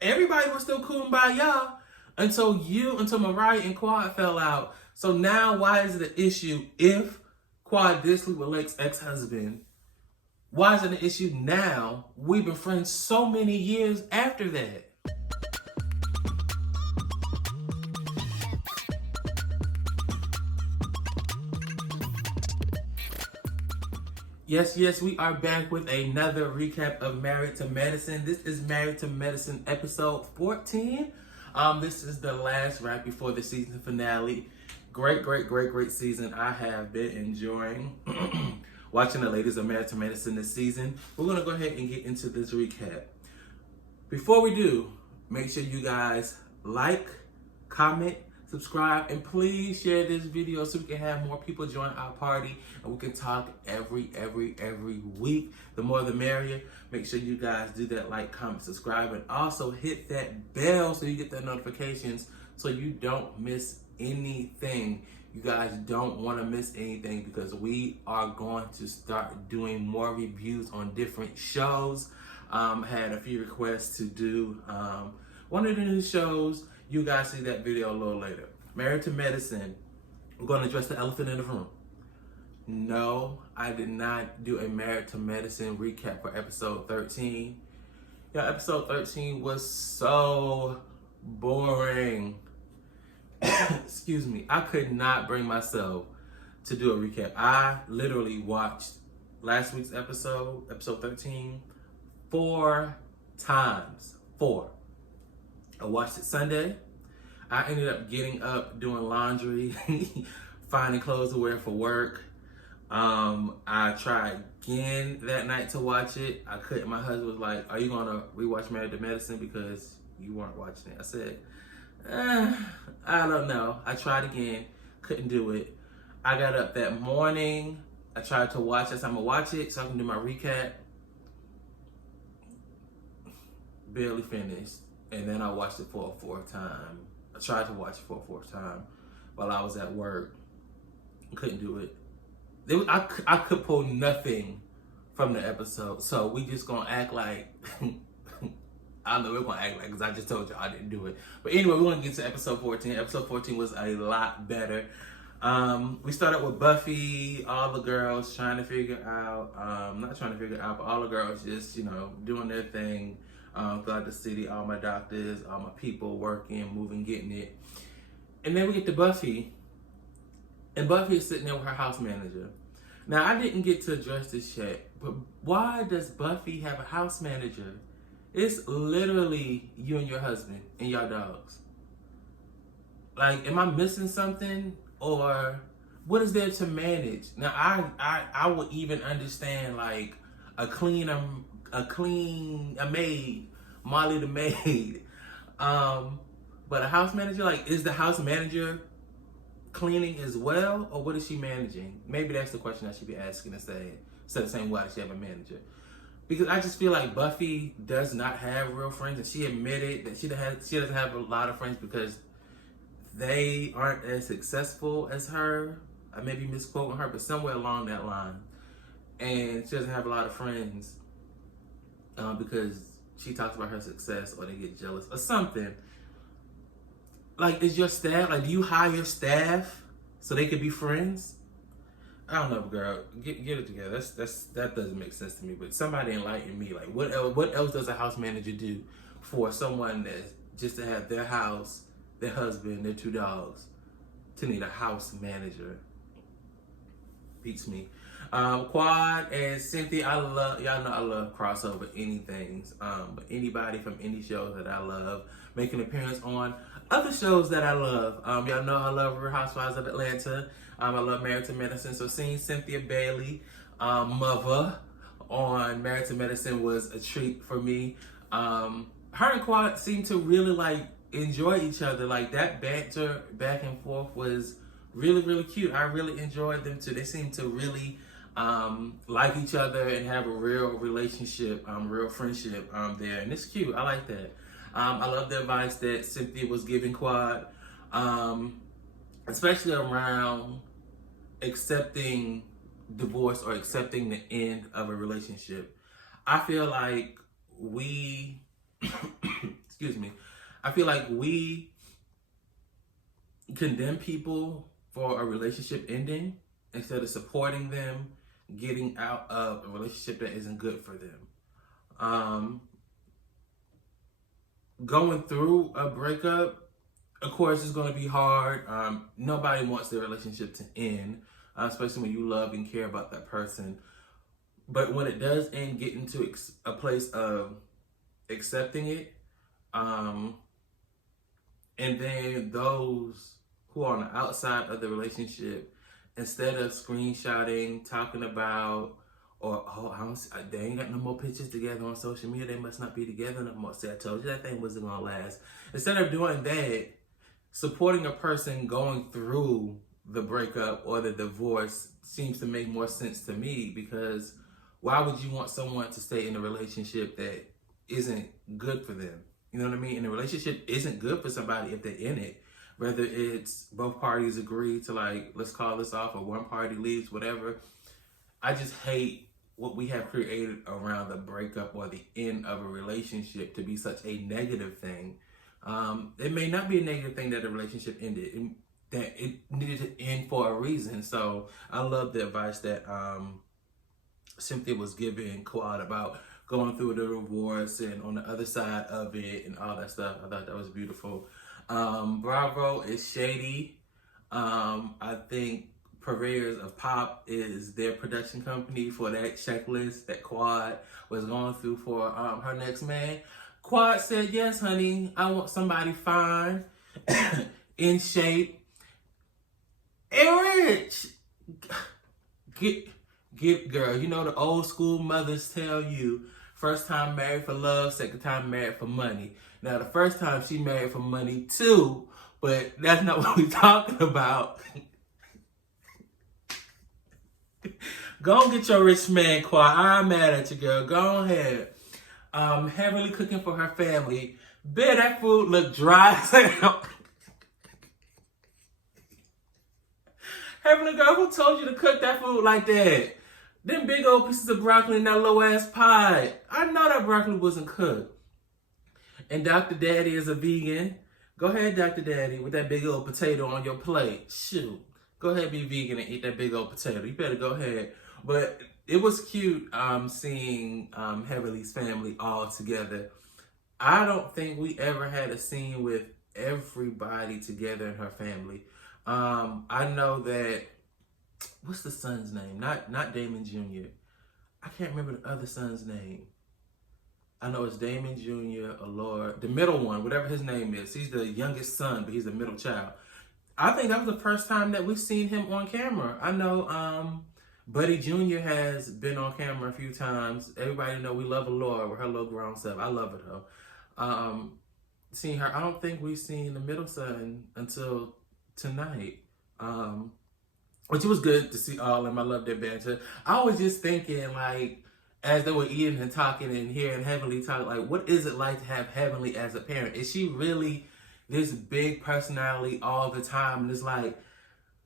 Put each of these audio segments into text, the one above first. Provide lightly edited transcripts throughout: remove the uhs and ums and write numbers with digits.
Everybody was still cool by y'all until Mariah and Quad fell out. So now why is it an issue if Quad did sleep with Lake's ex-husband? Why is it an issue now? We've been friends so many years after that. Yes, we are back with another recap of Married to Medicine. This is Married to Medicine episode 14. This is the last wrap before the season finale. Great season. I have been enjoying watching the ladies of Married to Medicine this season. We're going to go ahead and get into this recap. Before we do, make sure you guys like, comment, subscribe, and please share this video so we can have more people join our party and we can talk every week. The more the merrier. Make sure you guys do that, like, comment, subscribe, and also hit that bell so you get the notifications so you don't miss anything. You guys don't want to miss anything because we are going to start doing more reviews on different shows. Had a few requests to do one of the new shows. You guys see that video a little later. Married to Medicine. We're going to address the elephant in the room. No, I did not do a Married to Medicine recap for episode 13. Yeah, episode 13 was so boring. Excuse me. I could not bring myself to do a recap. I literally watched last week's episode 13, 4 times. 4. I watched it Sunday. I ended up getting up, doing laundry, finding clothes to wear for work. I tried again that night to watch it. I couldn't. My husband was like, "Are you gonna rewatch Married to Medicine because you weren't watching it?" I said, I don't know. I tried again, couldn't do it. I got up that morning. I tried to watch it. I'm gonna watch it so I can do my recap. Barely finished. And then I watched it for a 4th time. I tried to watch it for a 4th time while I was at work. Couldn't do it. I could pull nothing from the episode. So we just gonna act like, I don't know, we're gonna act like, because I just told you I didn't do it. But anyway, we're gonna get to episode 14. Episode 14 was a lot better. We started with Buffy, all the girls trying to figure out, not trying to figure out, but all the girls just, doing their thing. Throughout the city, all my doctors, all my people working, moving, getting it. And then we get to Buffy. And Buffy is sitting there with her house manager. Now, I didn't get to address this yet, but why does Buffy have a house manager? It's literally you and your husband and your dogs. Like, am I missing something? Or what is there to manage? Now, I would even understand, like, a maid, Molly the maid. But a house manager, like, is the house manager cleaning as well, or what is she managing? Maybe that's the question I should be asking instead of saying why does she have a manager? Because I just feel like Buffy does not have real friends, and she admitted that she doesn't have a lot of friends because they aren't as successful as her. I may be misquoting her, but somewhere along that line. And she doesn't have a lot of friends because she talks about her success or they get jealous or something. Like, is your staff, like, do you hire staff so they could be friends? I don't know, girl. Get it together. That doesn't make sense to me. But somebody enlighten me. Like, what else does a house manager do for someone that's just to have their house, their husband, their 2 dogs, to need a house manager? Beats me. Quad and Cynthia, y'all know I love crossover anything. But anybody from any show that I love make an appearance on other shows that I love. Y'all know I love Real Housewives of Atlanta. I love Married to Medicine. So seeing Cynthia Bailey, mother, on Married to Medicine was a treat for me. Her and Quad seemed to really, like, enjoy each other. Like, that banter back and forth was really cute. I really enjoyed them too. They seemed to really like each other and have a real relationship, real friendship there. And it's cute. I like that. I love the advice that Cynthia was giving Quad, especially around accepting divorce or accepting the end of a relationship. I feel like we, excuse me, I feel like we condemn people for a relationship ending instead of supporting them getting out of a relationship that isn't good for them. Going through a breakup, of course, it's going to be hard. Nobody wants their relationship to end, especially when you love and care about that person. But when it does end, get into a place of accepting it, and then those who are on the outside of the relationship, instead of screenshotting, talking about, or they ain't got no more pictures together on social media, they must not be together no more. See, I told you that thing wasn't gonna last. Instead of doing that, supporting a person going through the breakup or the divorce seems to make more sense to me, because why would you want someone to stay in a relationship that isn't good for them? You know what I mean? And the relationship isn't good for somebody if they're in it. Whether it's both parties agree to, like, let's call this off, or one party leaves, whatever. I just hate what we have created around the breakup or the end of a relationship to be such a negative thing. It may not be a negative thing that the relationship ended, that it needed to end for a reason. So I love the advice that Cynthia was giving Quad about going through the divorce and on the other side of it and all that stuff. I thought that was beautiful. Bravo is shady. I think Purveyors of Pop is their production company for that checklist that Quad was going through for her next man. Quad said, yes, honey, I want somebody fine, in shape, and rich. Get girl, you know the old school mothers tell you, first time married for love, second time married for money. Now, the first time she married for money too, but that's not what we're talking about. Go and get your rich man, Quad. I'm mad at you, girl. Go ahead. Heavily cooking for her family. Bet that food look dry as hell. Heavenly girl, who told you to cook that food like that? Them big old pieces of broccoli in that low ass pie. I know that broccoli wasn't cooked. And Dr. Daddy is a vegan. Go ahead, Dr. Daddy, with that big old potato on your plate. Shoot. Go ahead, be vegan and eat that big old potato. You better go ahead. But it was cute seeing Heavenly's family all together. I don't think we ever had a scene with everybody together in her family. I know that, what's the son's name? Not Damon Jr. I can't remember the other son's name. I know it's Damon Jr., Allure, the middle one, whatever his name is. He's the youngest son, but he's the middle child. I think that was the first time that we've seen him on camera. I know Buddy Jr. has been on camera a few times. Everybody know we love Allure with her little grown self. I love it, though. Seeing her, I don't think we've seen the middle son until tonight. Which was good to see all of them. I love their banter. I was just thinking, like, as they were eating and talking and hearing Heavenly talk, like, what is it like to have Heavenly as a parent? Is she really this big personality all the time? And it's like,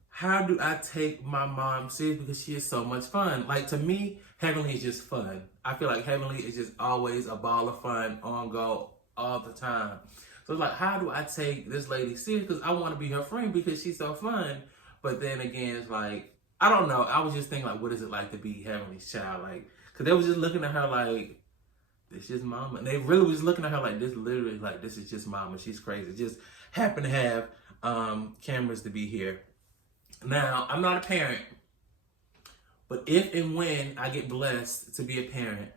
how do I take my mom serious? Because she is so much fun. Like, to me, Heavenly is just fun. I feel like Heavenly is just always a ball of fun, on go, all the time. So it's like, how do I take this lady serious? Because I want to be her friend because she's so fun. But then again, it's like, I don't know. I was just thinking, like, what is it like to be Heavenly's child? Like, because they was just looking at her like, this is mama. And they really was looking at her like, this literally, like, this is just mama. She's crazy. Just happen to have cameras to be here. Now, I'm not a parent. But if and when I get blessed to be a parent,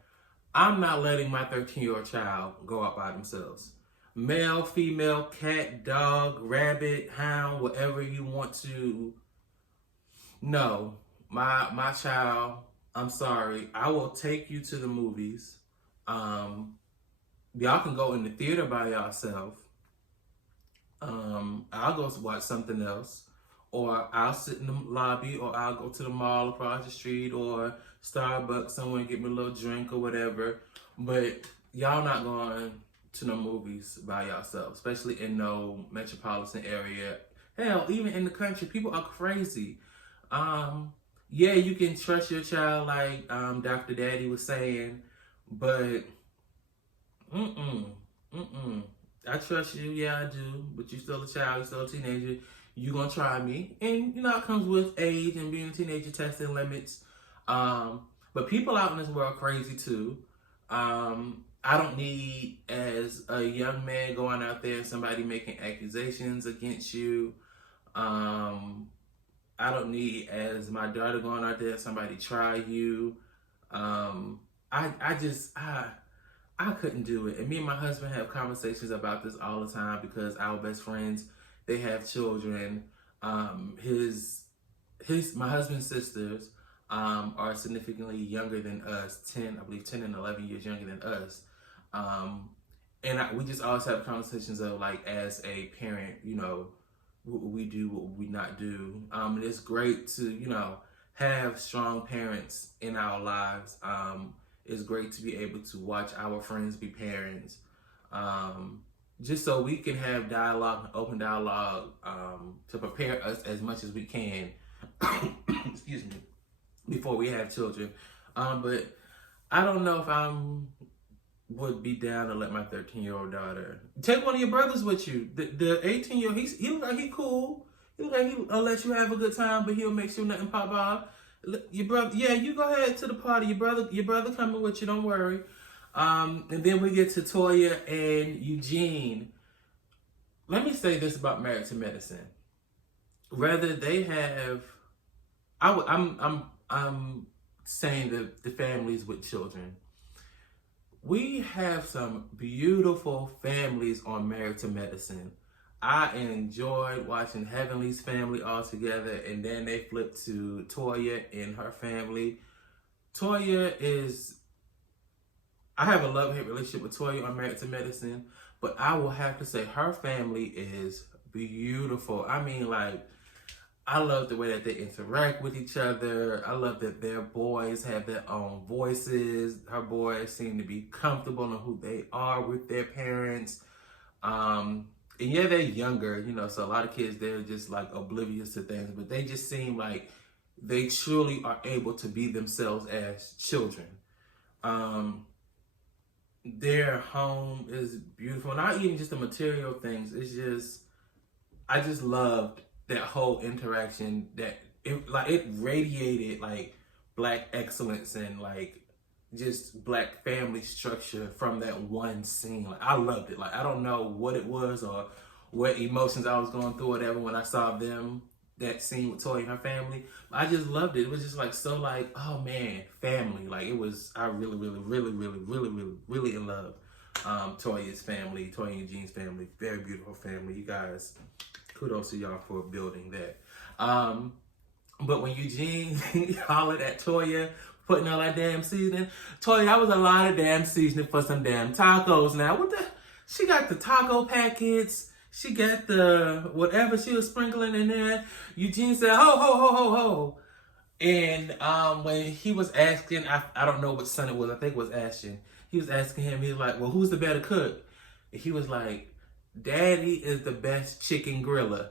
I'm not letting my 13-year-old child go out by themselves. Male, female, cat, dog, rabbit, hound, whatever you want to. No, my child, I'm sorry. I will take you to the movies. Y'all can go in the theater by yourself. I'll go watch something else. Or I'll sit in the lobby, or I'll go to the mall across the street, or Starbucks somewhere and get me a little drink or whatever. But y'all not going to no movies by yourself, especially in no metropolitan area. Hell, even in the country, people are crazy. Yeah, you can trust your child like Dr. Daddy was saying, but I trust you. Yeah, I do. But you're still a child. You're still a teenager. You're going to try me. And, it comes with age and being a teenager, testing limits. But people out in this world are crazy too. I don't need, as a young man going out there, somebody making accusations against you. I don't need, as my daughter going out there, somebody try you. I couldn't do it. And me and my husband have conversations about this all the time because our best friends, they have children. My husband's sisters are significantly younger than us, 10 and 11 years younger than us. And we just always have conversations of, like, as a parent, what we do, what we not do. And it's great to, have strong parents in our lives. It's great to be able to watch our friends be parents. Just so we can have dialogue, open dialogue, to prepare us as much as we can, excuse me, before we have children. But I don't know if would be down to let my 13-year-old daughter take one of your brothers with you. The 18-year-old, he look like he cool. He look like he'll let you have a good time, but he'll make sure nothing pop off. Your brother, yeah, you go ahead to the party. Your brother coming with you. Don't worry. And then we get to Toya and Eugene. Let me say this about Married to Medicine. Whether they have, I'm saying that the families with children. We have some beautiful families on Married to Medicine. I enjoyed watching Heavenly's family all together, and then they flipped to Toya and her family. I have a love-hate relationship with Toya on Married to Medicine, but I will have to say her family is beautiful. I mean, like, I love the way that they interact with each other. I love that their boys have their own voices. Her boys seem to be comfortable in who they are with their parents. And yeah, they're younger, so a lot of kids, they're just like oblivious to things, but they just seem like they truly are able to be themselves as children. Their home is beautiful. Not even just the material things. I just loved that whole interaction, that it radiated like Black excellence and like just Black family structure from that one scene. Like, I loved it. Like, I don't know what it was or what emotions I was going through or whatever when I saw that scene with Toya and her family. I just loved it. It was just like, so like, oh man, family. Like, it was, I really, really, really, really, really, really, really in love. Toya's family, Toya and Eugene's family, very beautiful family. You guys, kudos to y'all for building that. But when Eugene hollered at Toya, putting all that damn seasoning, Toya, that was a lot of damn seasoning for some damn tacos. Now, she got the taco packets, she got the whatever she was sprinkling in there. Eugene said, ho, ho, ho, ho, ho. And when he was asking, I don't know what son it was, I think it was Ashton. He was asking him, he was like, well, who's the better cook? And he was like, Daddy is the best chicken griller,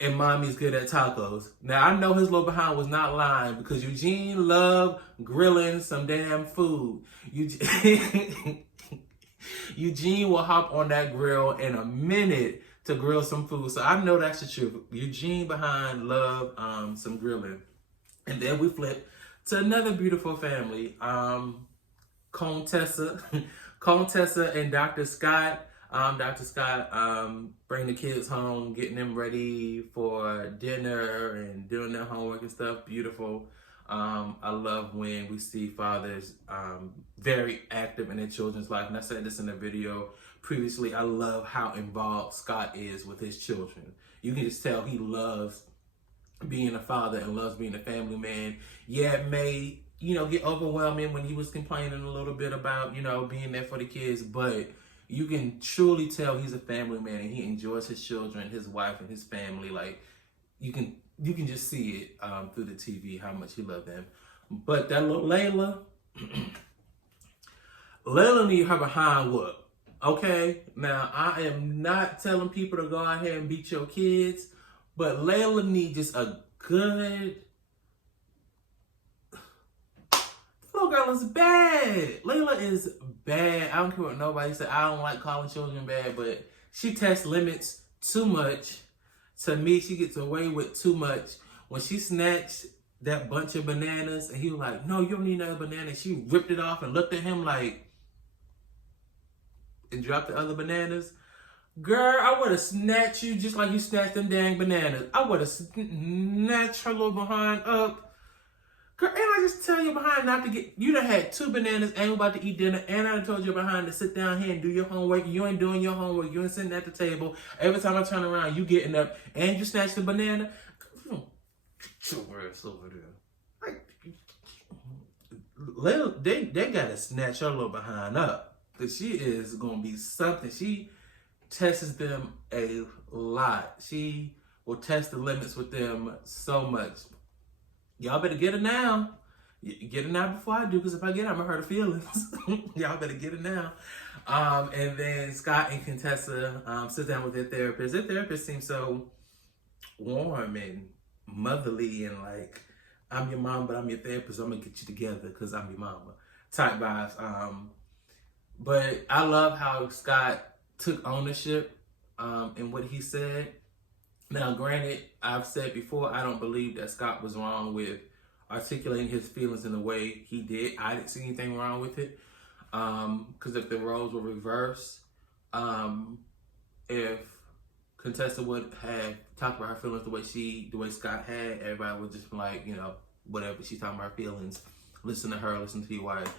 and Mommy's good at tacos. Now, I know his little behind was not lying, because Eugene loved grilling some damn food. Eugene will hop on that grill in a minute to grill some food. So I know that's the truth. Eugene behind loved some grilling. And then we flip to another beautiful family. Contessa and Dr. Scott. Dr. Scott bring the kids home, getting them ready for dinner and doing their homework and stuff. Beautiful. I love when we see fathers very active in their children's life. And I said this in a video previously. I love how involved Scott is with his children. You can just tell he loves being a father and loves being a family man. Yeah, it may, get overwhelming when he was complaining a little bit about, being there for the kids, but you can truly tell he's a family man and he enjoys his children, his wife, and his family. Like, you can just see it through the TV how much he loved them. But that little Layla need her behind whooped. Okay? Now, I am not telling people to go out here and beat your kids, but Layla need just a good... The little girl is bad. Layla is bad. I don't care what nobody said. I don't like calling children bad, but she tests limits too much. To me, she gets away with too much. When she snatched that bunch of bananas and he was like, no, you don't need another banana. She ripped it off and looked at him like, and dropped the other bananas. Girl, I would have snatched you just like you snatched them dang bananas. I would have snatched her little behind up. Girl, and I just tell you behind not to get, you done had 2 bananas and about to eat dinner, and I done told you behind to sit down here and do your homework. You ain't doing your homework. You ain't sitting at the table. Every time I turn around, you getting up and you snatch the banana. Get your ass over there. Like, they gotta snatch her little behind up. Because she is gonna be something. She tests them a lot. She will test the limits with them so much. Y'all better get it now. Get it now before I do, because if I get it, I'm gonna hurt her feelings. Y'all better get it now. And then Scott and Contessa sit down with their therapist. Their therapist seems so warm and motherly and like, I'm your mom, but I'm your therapist. I'm gonna get you together because I'm your mama type vibes. But I love how Scott took ownership in what he said. Now, granted, I've said before, I don't believe that Scott was wrong with articulating his feelings in the way he did. I didn't see anything wrong with it. Because if the roles were reversed, if Contessa would have talked about her feelings the way Scott had, everybody would just be like, you know, whatever, she's talking about her feelings. Listen to her, listen to your wife.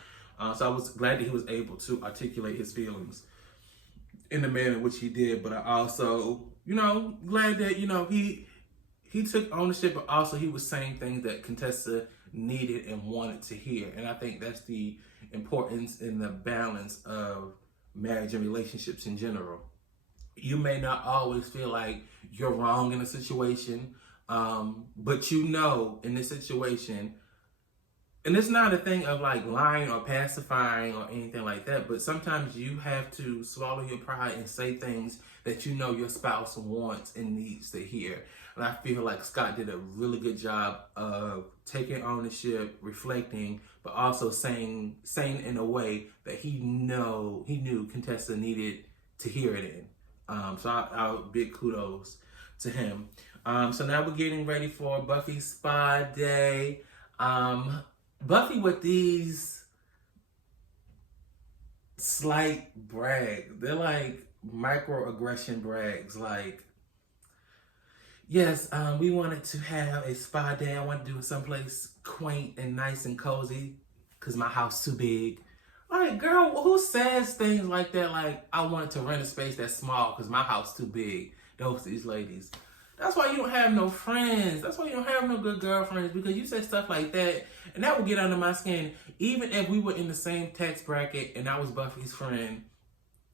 So I was glad that he was able to articulate his feelings in the manner in which he did, but I also, you know, glad that, you know, he took ownership, but also he was saying things that Contessa needed and wanted to hear. And I think that's the importance and the balance of marriage and relationships in general. You may not always feel like you're wrong in a situation, but you know in this situation, and it's not a thing of like lying or pacifying or anything like that, but sometimes you have to swallow your pride and say things that you know your spouse wants and needs to hear. And I feel like Scott did a really good job of taking ownership, reflecting, but also saying in a way that he knew Contessa needed to hear it in. So I big kudos to him. So now we're getting ready for Buffy's spa day. Buffy with these slight brags. They're like microaggression brags. Like, yes, we wanted to have a spa day. I wanted to do it someplace quaint and nice and cozy because my house too big. Like, girl, who says things like that? Like, I wanted to rent a space that's small because my house too big. These ladies. That's why you don't have no friends. That's why you don't have no good girlfriends, because you say stuff like that, and that would get under my skin. Even if we were in the same tax bracket and I was Buffy's friend,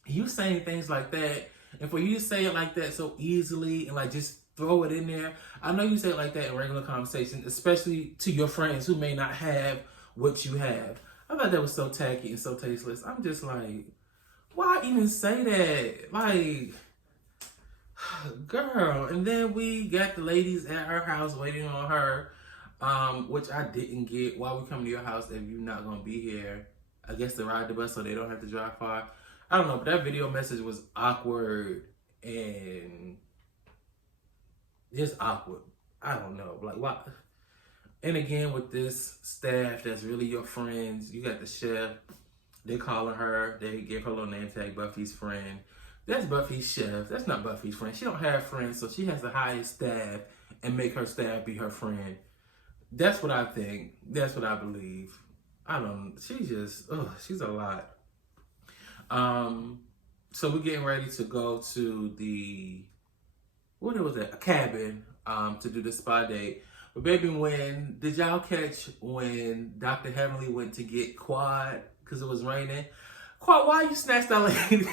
you saying things like that, and for you to say it like that so easily and like just throw it in there. I know you say it like that in regular conversation, especially to your friends who may not have what you have. I thought that was so tacky and so tasteless. I'm just like, why even say that? Like, girl. And then we got the ladies at her house waiting on her, which I didn't get. Why we come to your house if you're not gonna be here? I guess to ride the bus so they don't have to drive far. I don't know, but that video message was awkward and just awkward. I don't know, like what? And again, with this staff that's really your friends, you got the chef. They calling her. They gave her a little name tag, Buffy's friend. That's Buffy's chef. That's not Buffy's friend. She don't have friends, so she has to hire staff and make her staff be her friend. That's what I think. That's what I believe. She's a lot. So we're getting ready to go to a cabin, to do the spa date. But baby, did y'all catch when Dr. Heavenly went to get Quad because it was raining? Quad, why you snatched that lady?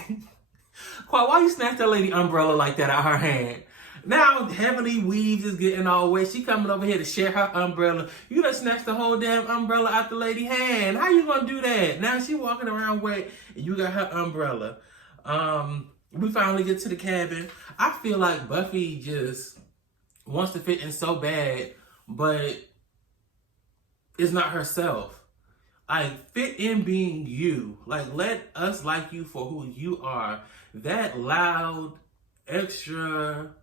Quad, why you snatched that lady umbrella like that out her hand? Now Heavenly Weaves is getting all wet. She coming over here to share her umbrella. You done snatched the whole damn umbrella out the lady's hand. How you gonna do that? Now she walking around wet and you got her umbrella. We finally get to the cabin. I feel like Buffy just wants to fit in so bad, but it's not herself. Like, fit in being you. Like, let us like you for who you are. That loud, extra,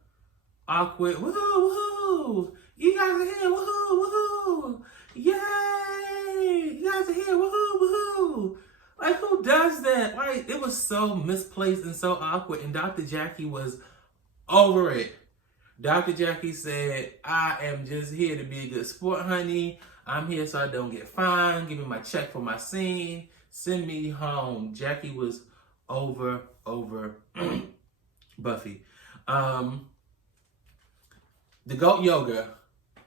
awkward, woohoo, woohoo! You guys are here, woohoo, woohoo! Yay! You guys are here, woohoo, woohoo! Like, who does that? Like, it was so misplaced and so awkward, and Dr. Jackie was over it. Dr. Jackie said, I am just here to be a good sport, honey. I'm here so I don't get fined. Give me my check for my scene. Send me home. Jackie was over Buffy. The goat yoga.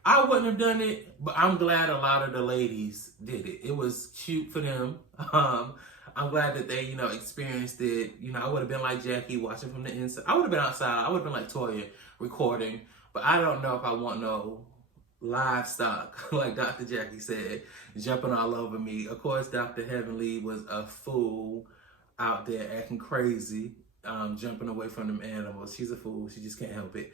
I wouldn't have done it, but I'm glad a lot of the ladies did it. It was cute for them. I'm glad that they, experienced it. I would have been like Jackie, watching from the inside. I would have been outside. I would have been like Toya, recording. But I don't know if I want no livestock, like Dr. Jackie said, jumping all over me. Of course, Dr. Heavenly was a fool out there acting crazy, jumping away from them animals. She's a fool. She just can't help it.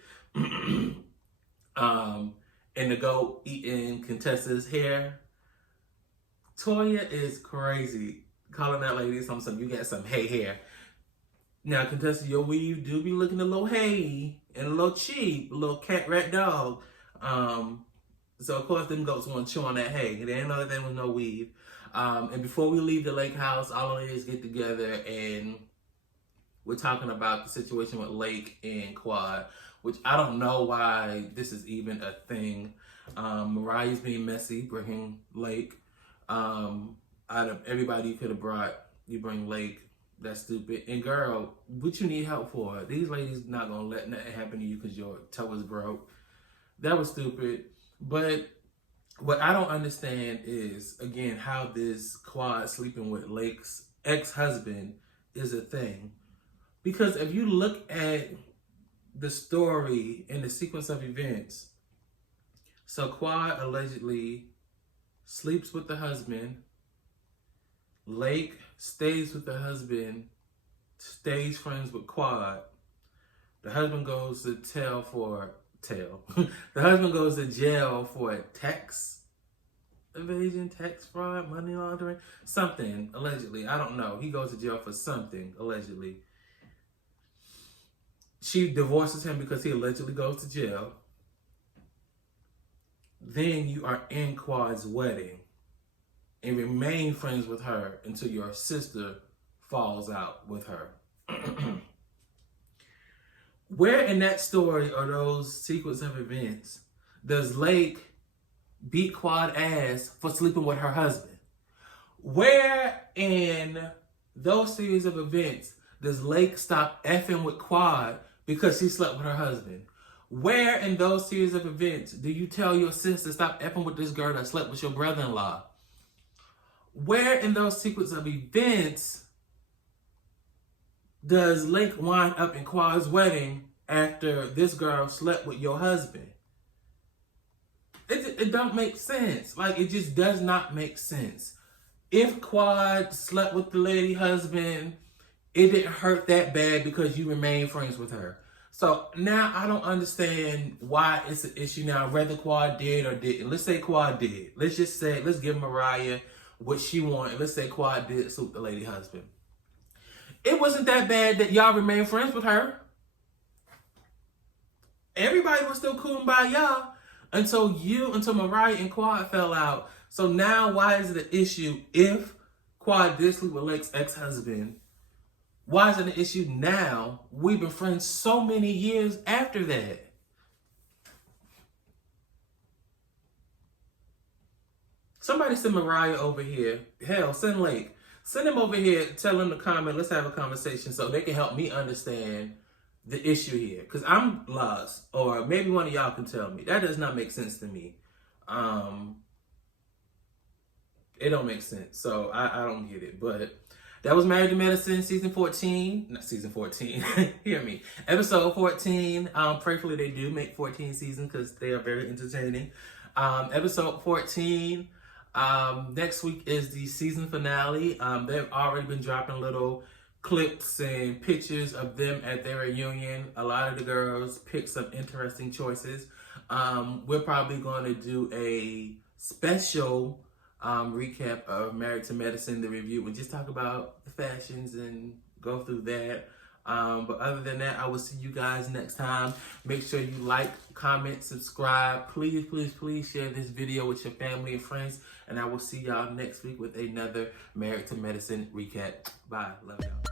And the goat eating Contessa's hair. Toya is crazy. Calling that lady something, you got some hay hair. Now, Contessa, your weave do be looking a little hay and a little cheap, a little cat, rat, dog. So, of course, them goats want to chew on that hay. They didn't know that there was no weave. And before we leave the lake house, all the ladies get together and we're talking about the situation with Lake and Quad, which I don't know why this is even a thing. Mariah's being messy, bringing Lake. Out of everybody you could have brought, you bring Lake. That's stupid. And girl, what you need help for? These ladies not gonna let nothing happen to you because your toe is broke. That was stupid. But what I don't understand is, again, how this Quad sleeping with Lake's ex-husband is a thing. Because if you look at the story and the sequence of events, so Quad allegedly sleeps with the husband. Lake stays with the husband, stays friends with Quad. The husband goes to the husband goes to jail for tax evasion, tax fraud, money laundering, something, allegedly. I don't know. He goes to jail for something, allegedly. She divorces him because he allegedly goes to jail. Then you are in Quad's wedding and remain friends with her until your sister falls out with her. Where in that story or those sequence of events does Lake beat Quad ass for sleeping with her husband? Where in those series of events does Lake stop effing with Quad because she slept with her husband? Where in those series of events do you tell your sister stop effing with this girl that slept with your brother-in-law? Where in those sequence of events does Lake wind up in Quad's wedding after this girl slept with your husband? It don't make sense. Like, it just does not make sense. If Quad slept with the lady husband, it didn't hurt that bad because you remained friends with her. So now I don't understand why it's an issue now, whether Quad did or didn't. Let's say Quad did. Let's just say, let's give Mariah what she wanted. Let's say Quad did sleep the lady husband. It wasn't that bad that y'all remained friends with her. Everybody was still cool by y'all until Mariah and Quad fell out. So now why is it an issue if Quad did sleep with Lake's ex-husband? Why is it an issue now? We've been friends so many years after that. Somebody send Mariah over here. Hell, send Lake. Send him over here, tell him to comment. Let's have a conversation so they can help me understand the issue here. Because I'm lost. Or maybe one of y'all can tell me. That does not make sense to me. It don't make sense. So I don't get it. But that was Married to Medicine, season 14. Not season 14. Hear me. Episode 14. Prayerfully they do make 14 seasons because they are very entertaining. Episode 14. Next week is the season finale. They've already been dropping little clips and pictures of them at their reunion. A lot of the girls picked some interesting choices. We're probably going to do a special recap of Married to Medicine, the review, and just talk about the fashions and go through that. But other than that, I will see you guys next time. Make sure you like, comment, subscribe. Please, please, please share this video with your family and friends. And I will see y'all next week with another Married to Medicine recap. Bye. Love y'all.